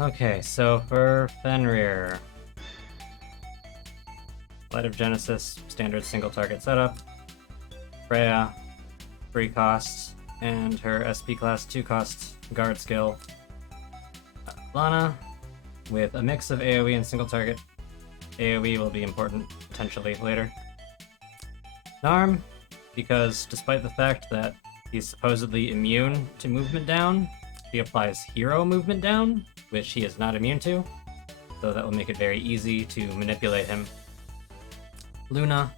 Okay, so for Fenrir, Light of Genesis, standard single target setup. Freya, 3 costs, and her SP class 2 cost guard skill. Lana, with a mix of AoE and single target. AoE will be important potentially later. Narm, because despite the fact that he's supposedly immune to movement down, he applies hero movement down, which he is not immune to, so that will make it very easy to manipulate him. Luna,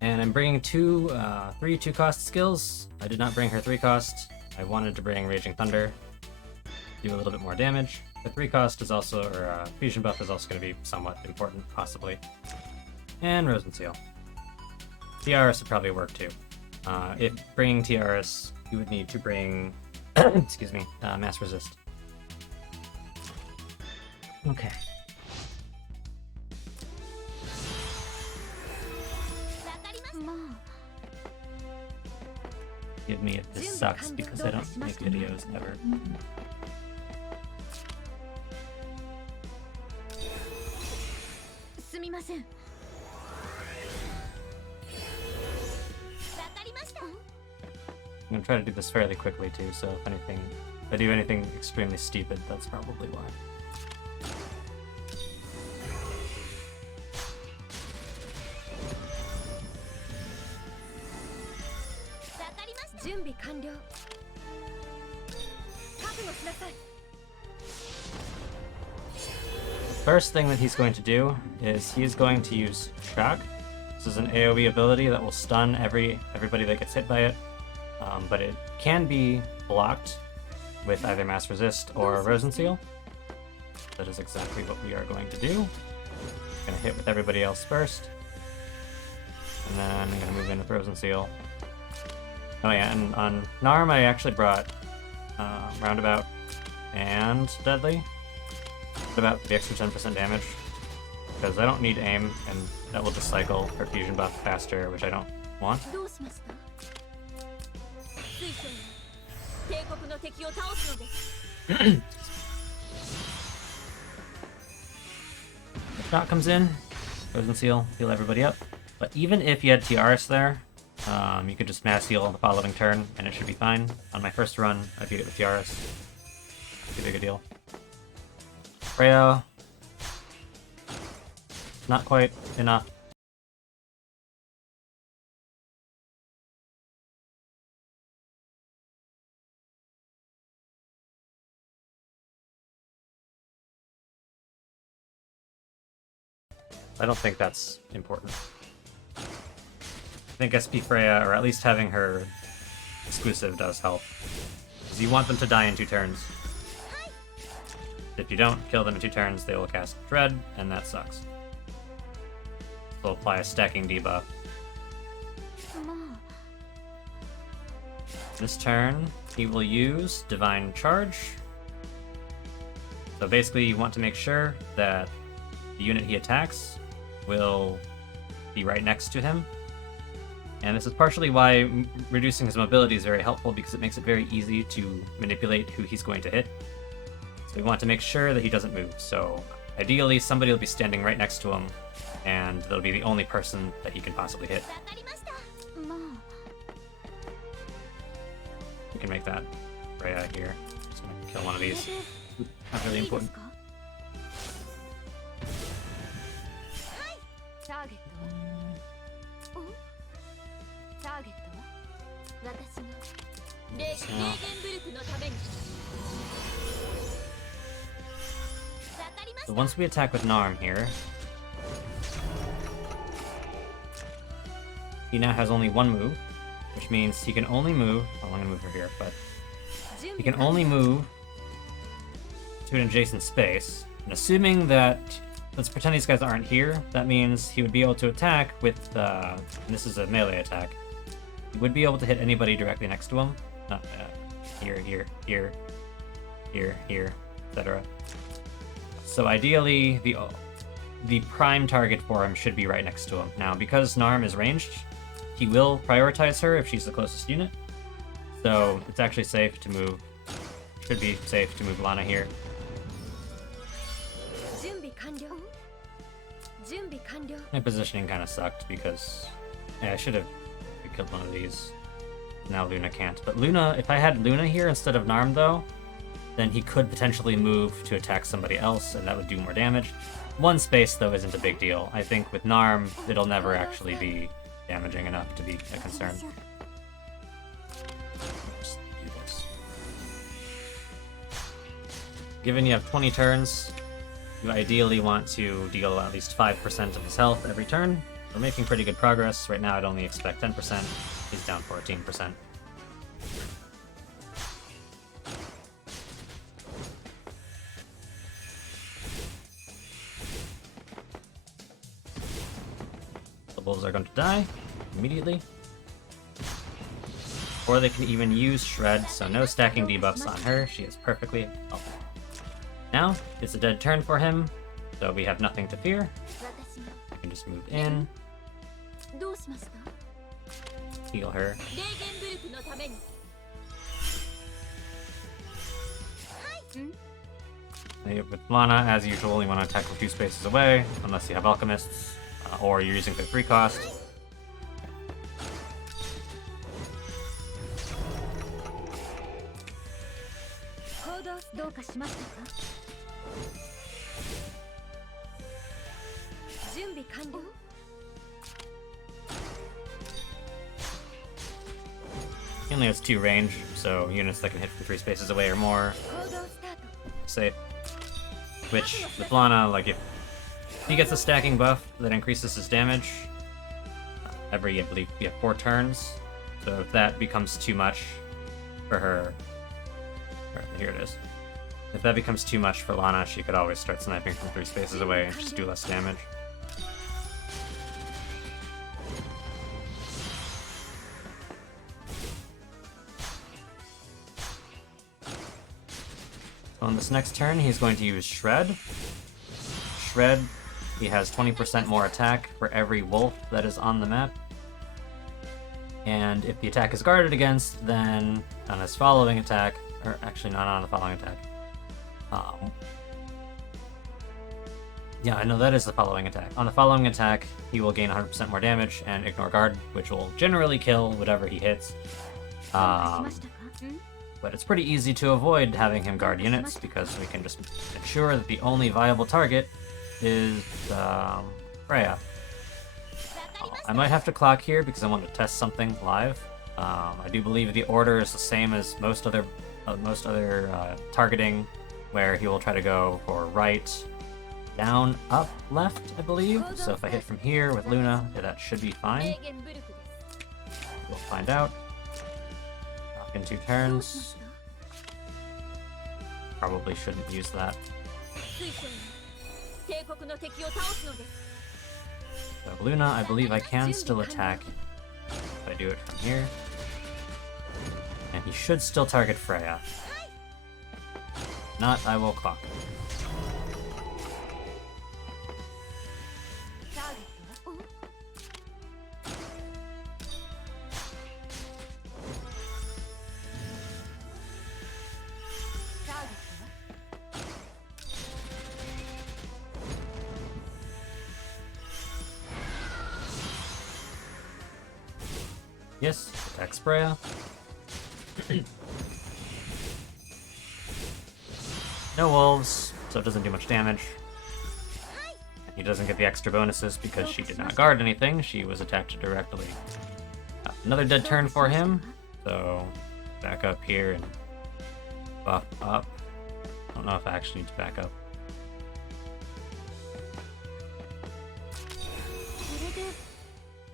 and I'm bringing 3 2-cost skills. I did not bring her 3-cost. I wanted to bring Raging Thunder, do a little bit more damage. The 3-cost is also, or fusion buff is also going to be somewhat important, possibly. And Rozenciel. Tiaris would probably work too. If bringing Tiaris, you would need to bring, excuse me, Mass Resist. Okay. Give me if this sucks because I don't make videos ever. I'm gonna try to do this fairly quickly too, so if I do anything extremely stupid, that's probably why. First thing that he's going to do is he is going to use Shock. This is an AoE ability that will stun everybody that gets hit by it, but it can be blocked with either Mass Resist or Rozenciel. That is exactly what we are going to do. I'm going to hit with everybody else first, and then I'm going to move in with Rozenciel. Oh yeah, and on Narm I actually brought Roundabout and Deadly. About the extra 10% damage, because I don't need aim, and that will just cycle her fusion buff faster, which I don't want. If Shot comes in, Rozenciel, heal everybody up. But even if you had Tiaris there, you could just mass heal on the following turn, and it should be fine. On my first run, I beat it with Tiaris. Too big a deal. Freya, not quite enough. I don't think that's important. I think SP Freya, or at least having her exclusive, does help. Because you want them to die in 2 turns. If you don't kill them in 2 turns, they will cast Dread, and that sucks. They'll apply a stacking debuff. This turn, he will use Divine Charge. So basically, you want to make sure that the unit he attacks will be right next to him. And this is partially why reducing his mobility is very helpful, because it makes it very easy to manipulate who he's going to hit. We want to make sure that he doesn't move, so ideally somebody will be standing right next to him, and they'll be the only person that he can possibly hit. We can make that Freya here. Just gonna kill one of these. Not really important. So once we attack with Narm here, he now has only 1 move, which means he can only move. Oh, I'm gonna move her here, but he can only move to an adjacent space. And assuming that, let's pretend these guys aren't here, that means he would be able to attack with, and this is a melee attack, he would be able to hit anybody directly next to him. Not here, here, here, here, here, etc. So ideally, the prime target for him should be right next to him. Now, because Narm is ranged, he will prioritize her if she's the closest unit. So it's actually safe to move Should be safe to move Lana here. My positioning kind of sucked because I should have killed one of these. Now Luna can't. But Luna, if I had Luna here instead of Narm though, then he could potentially move to attack somebody else, and that would do more damage. One space though isn't a big deal. I think with Narm, it'll never actually be damaging enough to be a concern. Just do this. Given you have 20 turns, you ideally want to deal at least 5% of his health every turn. We're making pretty good progress. Right now I'd only expect 10%. He's down 14%. The wolves are going to die immediately. Or they can even use Shred, so no stacking debuffs on her. She is perfectly healthy. Now, it's a dead turn for him, so we have nothing to fear. I can just move in. Heal her. With Lana, as usual, you want to attack a few spaces away, unless you have alchemists, or you're using the 3 cost. He only has 2 range, so units that can hit from 3 spaces away or more. Safe. Which, with Lana, like if he gets a stacking buff that increases his damage every, I believe, 4 turns. So if that becomes too much for her... Here it is. If that becomes too much for Lana, she could always start sniping from 3 spaces away and just do less damage. On this next turn, he's going to use Shred. Shred, he has 20% more attack for every wolf that is on the map. And if the attack is guarded against, then on his following attack, or actually not on the following attack. Yeah, I know that is the following attack. On the following attack, he will gain 100% more damage and ignore guard, which will generally kill whatever he hits. But it's pretty easy to avoid having him guard units because we can just ensure that the only viable target is Freya. I might have to clock here because I want to test something live. I do believe the order is the same as most other targeting, where he will try to go for right, down, up, left, I believe. So if I hit from here with Luna, yeah, that should be fine. We'll find out. In 2 turns. Probably shouldn't use that. So Luna, I believe I can still attack if I do it from here. And he should still target Freya. If not, I will clock. Yes, attack Freya. No wolves, so it doesn't do much damage. He doesn't get the extra bonuses because she did not guard anything, she was attacked directly. Another dead turn for him, so back up here and buff up. I don't know if I actually need to back up.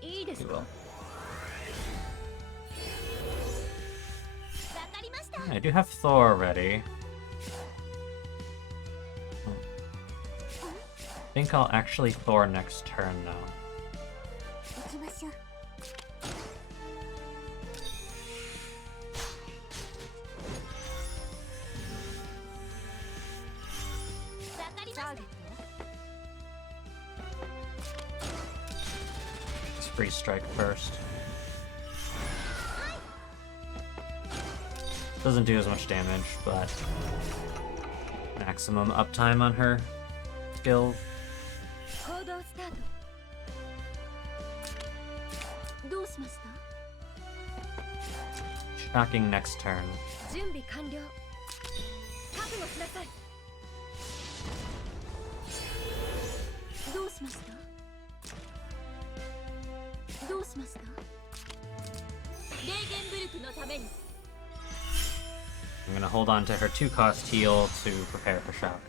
He will. I do have Thor ready. I think I'll actually Thor next turn though. Let's freeze strike first. Doesn't do as much damage, but maximum uptime on her skill. Shocking next turn. I'm gonna hold on to her 2-cost heal to prepare for shock.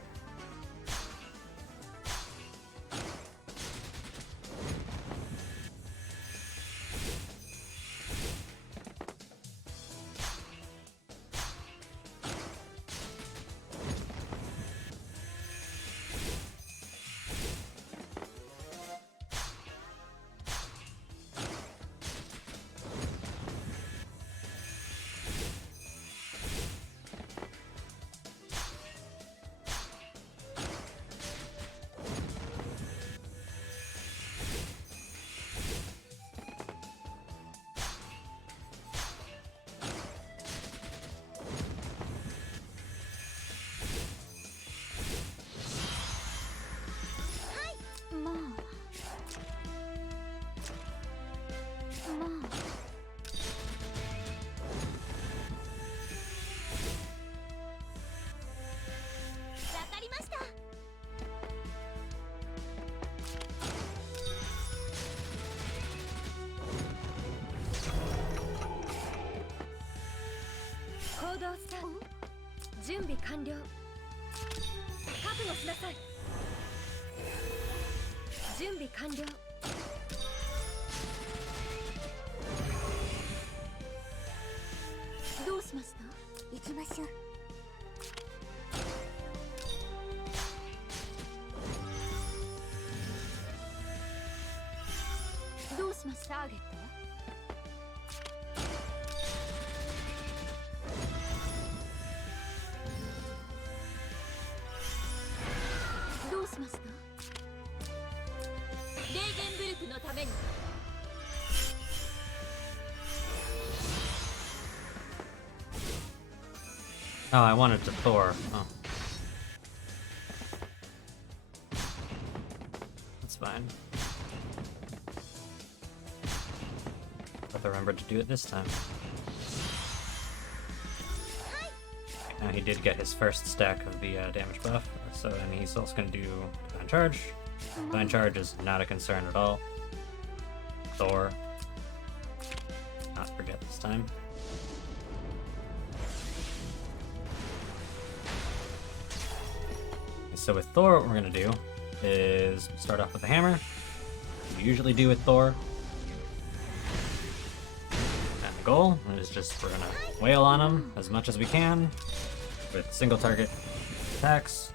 Oh, I wanted to Thor. Oh. That's fine. But I remembered to do it this time. Now he did get his first stack of the damage buff, so and he's also going to do Divine Charge. Divine Charge is not a concern at all. Thor. Not forget this time. So with Thor, what we're going to do is start off with the hammer. We usually do with Thor. And the goal is just we're going to wail on him as much as we can with single target attacks.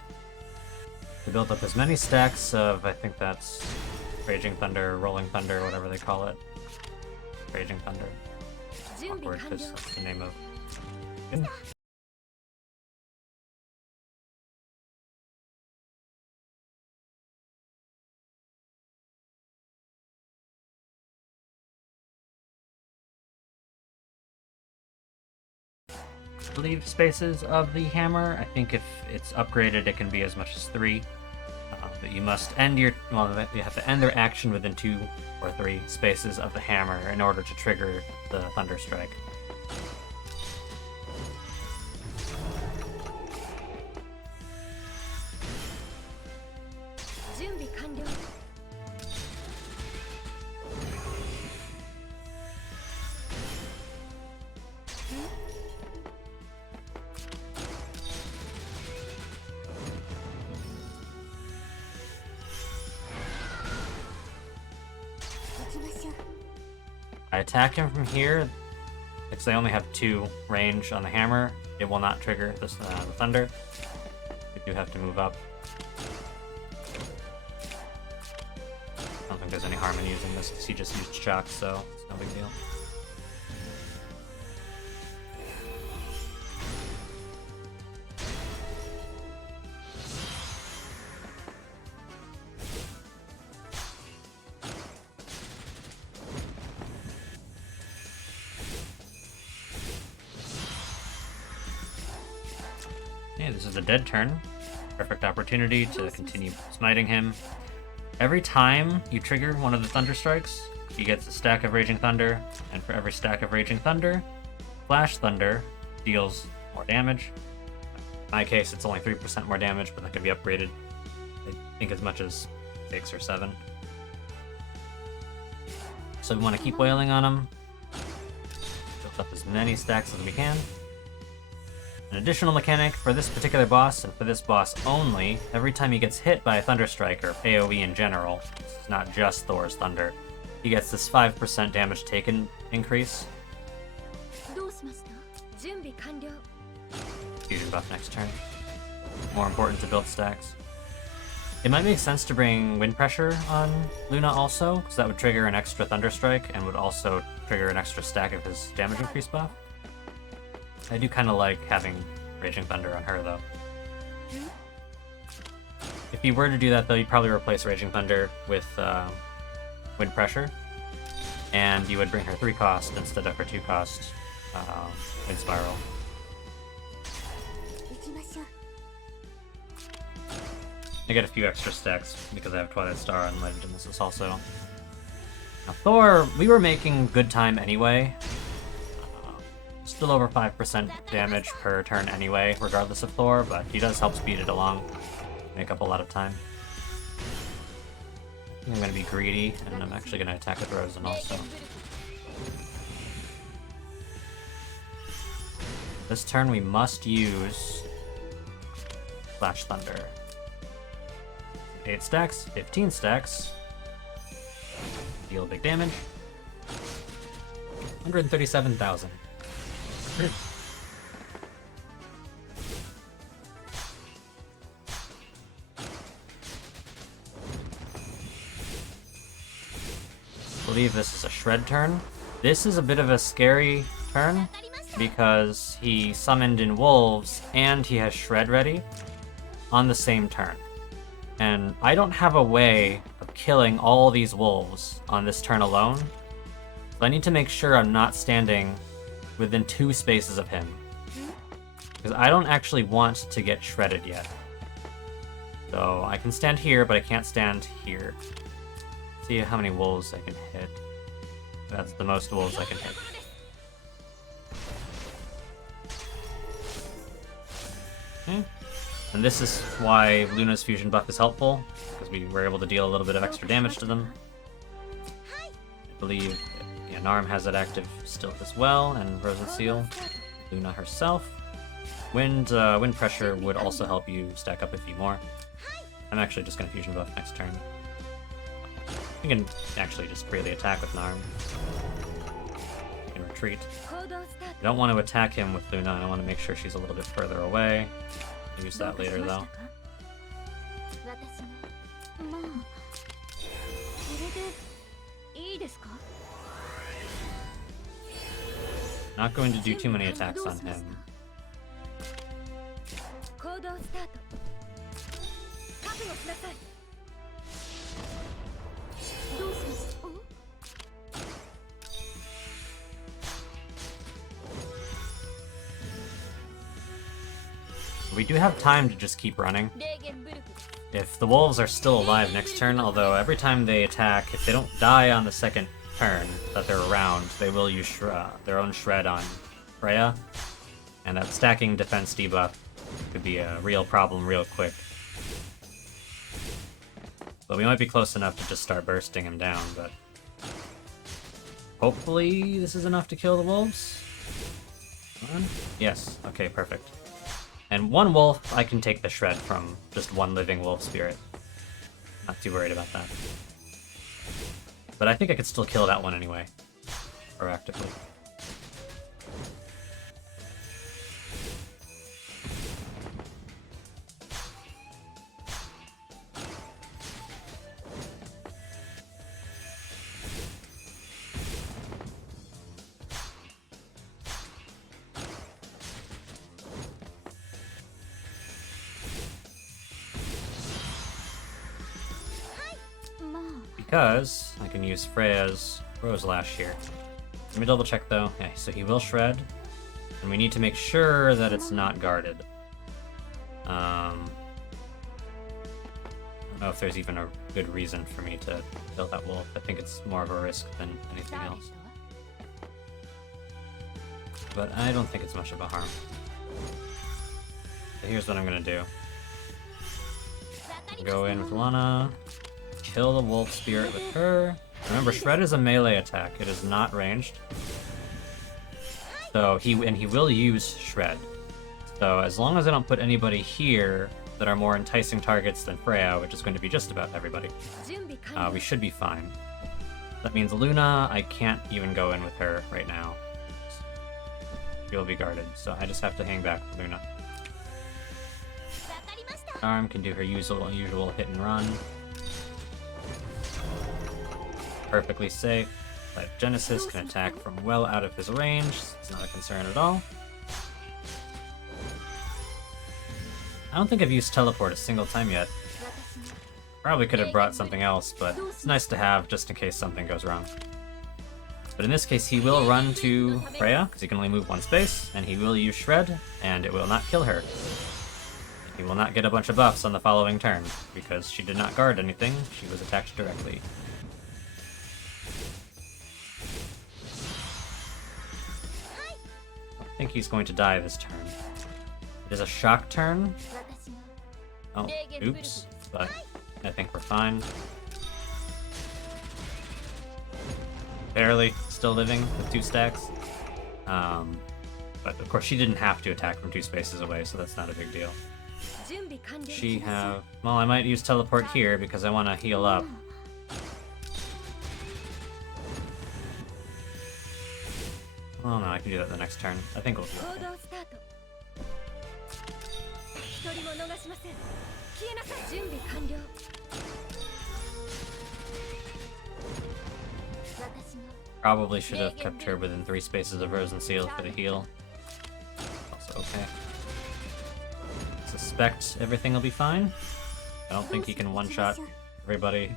We build up as many stacks of, I think that's Raging Thunder, Rolling Thunder, whatever they call it. Raging Thunder. Awkward because that's the name of it. Believe spaces of the hammer. I think if it's upgraded, it can be as much as 3. But you must end your you have to end their action within 2 or 3 spaces of the hammer in order to trigger the Thunder Strike. I attack him from here, because I only have 2 range on the hammer. It will not trigger this, the thunder. You do have to move up. I don't think there's any harm in using this, because he just used shock, so it's no big deal. Okay, this is a dead turn. Perfect opportunity to continue smiting him. Every time you trigger one of the Thunder Strikes, he gets a stack of Raging Thunder, and for every stack of Raging Thunder, Flash Thunder deals more damage. In my case, it's only 3% more damage, but that could be upgraded, I think, as much as 6 or 7. So we want to keep wailing on him. Build up as many stacks as we can. An additional mechanic for this particular boss, and for this boss only, every time he gets hit by a Thunder Strike, or AoE in general, it's not just Thor's Thunder, he gets this 5% damage taken increase. Fusion buff next turn. More important to build stacks. It might make sense to bring Wind Pressure on Luna also, because that would trigger an extra Thunder Strike, and would also trigger an extra stack of his damage increase buff. I do kind of like having Raging Thunder on her, though. If you were to do that, though, you'd probably replace Raging Thunder with Wind Pressure, and you would bring her 3-cost instead of her 2-cost Wind Spiral. I get a few extra stacks because I have Twilight Star on Ledin in this also. Now Thor, we were making good time anyway. Still over 5% damage per turn anyway, regardless of Thor, but he does help speed it along, make up a lot of time. I think I'm going to be greedy, and I'm actually going to attack with Rozen also. This turn we must use Flash Thunder. 8 stacks, 15 stacks. Deal big damage. 137,000. I believe this is a shred turn. This is a bit of a scary turn because he summoned in wolves and he has shred ready on the same turn. And I don't have a way of killing all these wolves on this turn alone. So I need to make sure I'm not standing within 2 spaces of him. Because I don't actually want to get shredded yet. So I can stand here, but I can't stand here. See how many wolves I can hit. That's the most wolves I can hit. Okay. And this is why Luna's fusion buff is helpful, because we were able to deal a little bit of extra damage to them. I believe Narm has it active still as well, and Rozenciel, Luna herself. Wind Pressure would also help you stack up a few more. I'm actually just going to fusion buff next turn. You can actually just freely attack with Narm. You can retreat. I don't want to attack him with Luna, I want to make sure she's a little bit further away. I'll use that later though. Not going to do too many attacks on him. We do have time to just keep running. If the wolves are still alive next turn, although every time they attack, if they don't die on the second turn that they're around, they will use their own shred on Freya, and that stacking defense debuff could be a real problem real quick. But we might be close enough to just start bursting him down, but hopefully this is enough to kill the wolves. Come on. Yes, okay, perfect. And one wolf, I can take the shred from just one living wolf spirit. Not too worried about that. But I think I could still kill that one anyway, proactively. Because I can use Freya's Rose Lash here. Let me double check though. Okay, so he will shred, and we need to make sure that it's not guarded. I don't know if there's even a good reason for me to kill that wolf. I think it's more of a risk than anything else. But I don't think it's much of a harm. So here's what I'm gonna do. Go in with Lana, kill the wolf spirit with her. Remember, Shred is a melee attack. It is not ranged. So he will use Shred. So as long as I don't put anybody here that are more enticing targets than Freya, which is going to be just about everybody, we should be fine. That means Luna, I can't even go in with her right now. She'll be guarded, so I just have to hang back with Luna. Narm can do her usual hit and run. Perfectly safe. But Genesis can attack from well out of his range. It's not a concern at all. I don't think I've used teleport a single time yet. Probably could have brought something else, but it's nice to have just in case something goes wrong. But in this case, he will run to Freya, because he can only move one space, and he will use Shred, and it will not kill her. He will not get a bunch of buffs on the following turn, because she did not guard anything, she was attacked directly. I don't think he's going to die this turn. It is a shock turn. Oh, oops, but I think we're fine. Barely still living with 2 stacks. But of course she didn't have to attack from 2 spaces away, so that's not a big deal. She have... Well, I might use teleport here because I want to heal up. Oh no, I can do that the next turn. I think we'll do it. Probably should have kept her within 3 spaces of Rozenciel for the heal. Also okay. Suspect everything will be fine. I don't think he can one-shot everybody.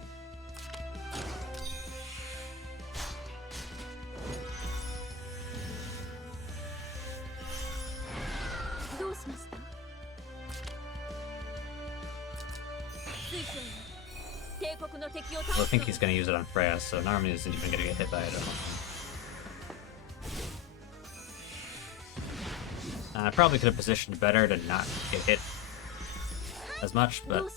Well, I think he's going to use it on Freya, so Narm isn't even going to get hit by it. I probably could have positioned better to not get hit as much, but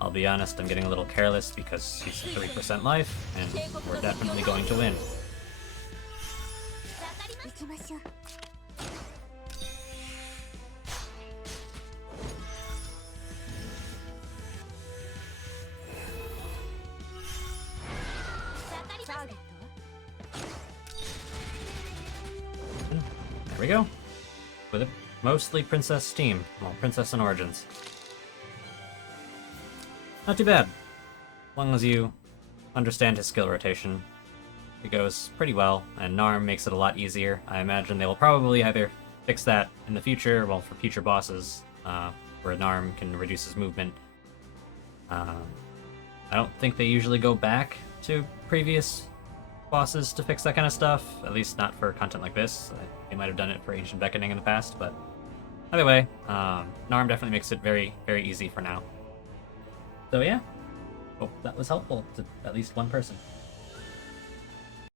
I'll be honest, I'm getting a little careless because he's 3% life, and we're definitely going to win. There we go. With a mostly Princess team. Well, Princess and Origins. Not too bad. As long as you understand his skill rotation, it goes pretty well, and Narm makes it a lot easier. I imagine they will probably either fix that in the future, well, for future bosses, where Narm can reduce his movement. I don't think they usually go back to previous bosses to fix that kind of stuff, at least not for content like this. They might have done it for Ancient Beckoning in the past, but either way, Narm definitely makes it very, very easy for now. So yeah, hope that was helpful to at least one person.